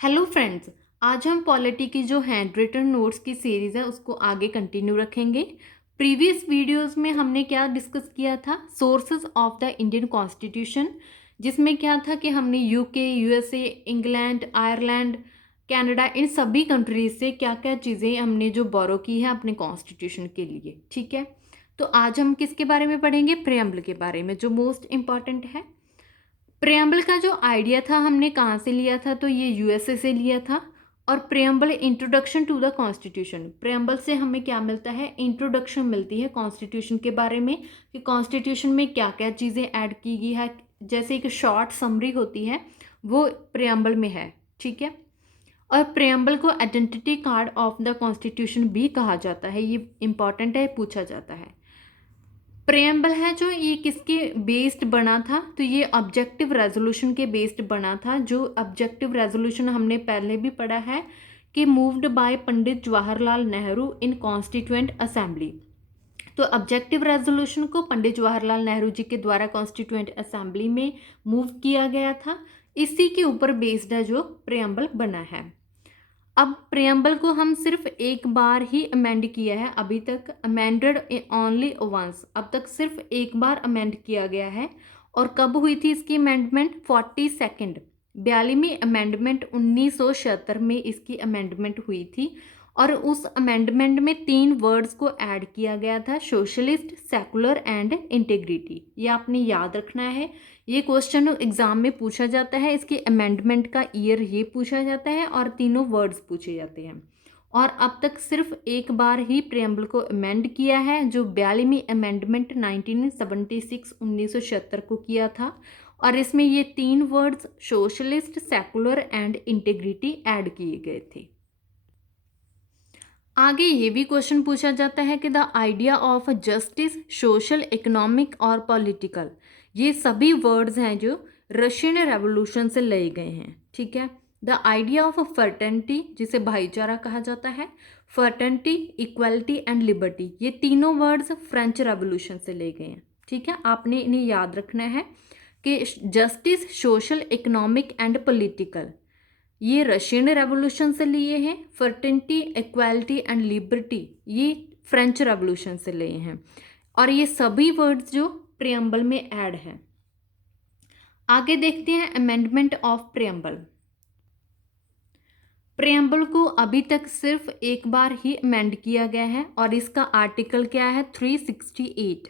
Hello friends. आज हम polity की जो हैंड रिटन नोट्स की सीरीज़ है उसको आगे कंटिन्यू रखेंगे। प्रीवियस वीडियोस में हमने क्या डिस्कस किया था, sources of the Indian constitution, जिसमें क्या था कि हमने UK, USA, England, Ireland, Canada, इन सभी कंट्रीज से क्या क्या चीज़ें हमने जो बोरो की है अपने कॉन्स्टिट्यूशन के लिए। ठीक है, तो आज हम किसके बारे में पढ़ेंगे? प्रेम्बल के बारे में, जो मोस्ट इम्पॉर्टेंट है। प्रेम्बल का जो आइडिया था हमने कहाँ से लिया था? तो ये यूएसए से लिया था। और preamble introduction to the constitution, preamble से हमें क्या मिलता है? इंट्रोडक्शन मिलती है कॉन्स्टिट्यूशन के बारे में, कि कॉन्स्टिट्यूशन में क्या क्या चीज़ें ऐड की गई है, जैसे एक शॉर्ट समरी होती है वो प्रेम्बल में है। ठीक है, और प्रेम्बल को identity card of the constitution भी कहा जाता है। ये इंपॉर्टेंट है, पूछा जाता है। प्रेम्बल है जो, ये किसके बेस्ड बना था? तो ये ऑब्जेक्टिव रेजोल्यूशन के बेस्ड बना था। जो ऑब्जेक्टिव रेजोल्यूशन हमने पहले भी पढ़ा है कि moved by Pandit Jawaharlal Nehru in constituent assembly. तो ऑब्जेक्टिव रेजोल्यूशन को पंडित जवाहरलाल नेहरू जी के द्वारा कॉन्स्टिट्यूएंट असेंबली में मूव किया गया था। इसी के ऊपर बेस्ड है जो प्रेम्बल बना है। अब प्रेम्बल को हम सिर्फ एक बार ही अमेंड किया है अभी तक, अमेंडेड ओनली वंस, अब तक सिर्फ एक बार अमेंड किया गया है। और कब हुई थी इसकी अमेंडमेंट? 42nd 42वीं अमेंडमेंट 1976 में इसकी अमेंडमेंट हुई थी। और उस अमेंडमेंट में 3 वर्ड्स को ऐड किया गया था, सोशलिस्ट, सेकुलर एंड इंटेग्रिटी। ये आपने याद रखना है, ये क्वेश्चन एग्जाम में पूछा जाता है। इसके अमेंडमेंट का ईयर ये पूछा जाता है और तीनों वर्ड्स पूछे जाते हैं। और अब तक सिर्फ एक बार ही प्रेम्बल को अमेंड किया है, जो 42वीं अमेंडमेंट 1976 1976 को किया था। और इसमें ये 3 words socialist, secular and integrity add किए गए थे। आगे ये भी क्वेश्चन पूछा जाता है कि the idea of justice, social, economic और पॉलिटिकल, ये सभी वर्ड्स हैं जो रशियन रेवोल्यूशन से लिए गए हैं। ठीक है, द आइडिया ऑफ फर्टेनिटी, जिसे भाईचारा कहा जाता है, फर्टेनिटी, इक्वलिटी एंड लिबर्टी, ये तीनों वर्ड्स फ्रेंच रेवोल्यूशन से लिए गए हैं। ठीक है, आपने इन्हें याद रखना है कि justice, social, economic and political ये रशियन रेवोल्यूशन से लिए हैं। फर्टिनिटी, इक्वालिटी एंड लिबर्टी ये फ्रेंच रेवोल्यूशन से लिए हैं। और ये सभी वर्ड्स जो प्रेम्बल में ऐड हैं। आगे देखते हैं अमेंडमेंट ऑफ प्रेम्बल। प्रेम्बल को अभी तक सिर्फ एक बार ही अमेंड किया गया है और इसका आर्टिकल क्या है? 368।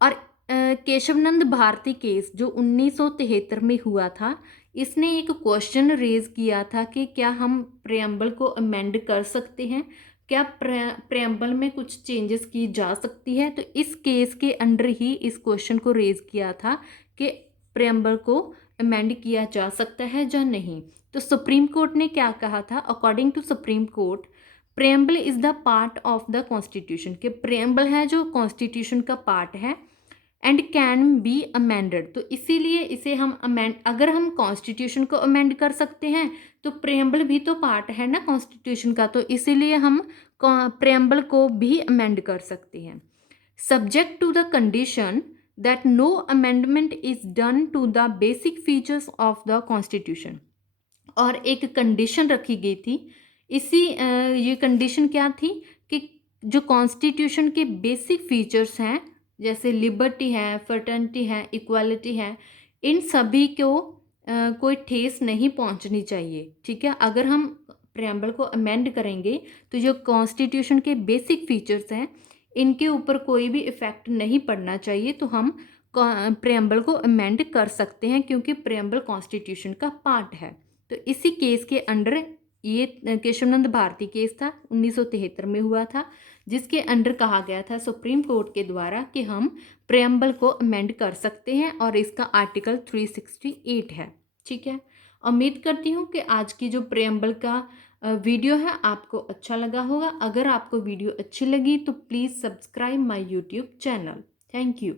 और केशवनंद भारती केस जो 1973 में हुआ था, इसने एक क्वेश्चन रेज किया था कि क्या हम प्रेम्बल को अमेंड कर सकते हैं, क्या प्रेम्बल में कुछ चेंजेस की जा सकती है। तो इस केस के अंडर ही इस क्वेश्चन को रेज किया था कि प्रेम्बल को अमेंड किया जा सकता है या नहीं। तो सुप्रीम कोर्ट ने क्या कहा था? According to Supreme Court, preamble is the part of the constitution, के प्रेम्बल है जो कॉन्स्टिट्यूशन का पार्ट है एंड कैन बी अमेंडेड। तो इसीलिए इसे हम अमेंड, अगर हम कॉन्स्टिट्यूशन को अमेंड कर सकते हैं तो प्रेम्बल भी तो पार्ट है ना कॉन्स्टिट्यूशन का, तो इसीलिए हम प्रेम्बल को भी अमेंड कर सकते हैं, subject to the condition that no amendment is done to the basic features of the constitution. और एक कंडीशन रखी गई थी, ये कंडीशन क्या थी कि जो कॉन्स्टिट्यूशन के बेसिक फीचर्स हैं, जैसे लिबर्टी है, फर्टर्निटी है, इक्वालिटी है, इन सभी को कोई ठेस नहीं पहुंचनी चाहिए। ठीक है, अगर हम प्रेम्बल को अमेंड करेंगे तो जो कॉन्स्टिट्यूशन के बेसिक फीचर्स हैं इनके ऊपर कोई भी इफेक्ट नहीं पड़ना चाहिए, तो हम प्रेम्बल को अमेंड कर सकते हैं क्योंकि प्रेम्बल कॉन्स्टिट्यूशन का पार्ट है। तो इसी केस के अंडर, ये केशवनंद भारती केस था 1973 में हुआ था, जिसके अंडर कहा गया था सुप्रीम कोर्ट के द्वारा कि हम प्रेम्बल को अमेंड कर सकते हैं और इसका आर्टिकल 368 है। ठीक है, उम्मीद करती हूँ कि आज की जो प्रेम्बल का वीडियो है आपको अच्छा लगा होगा। अगर आपको वीडियो अच्छी लगी तो please subscribe my YouTube channel. Thank you.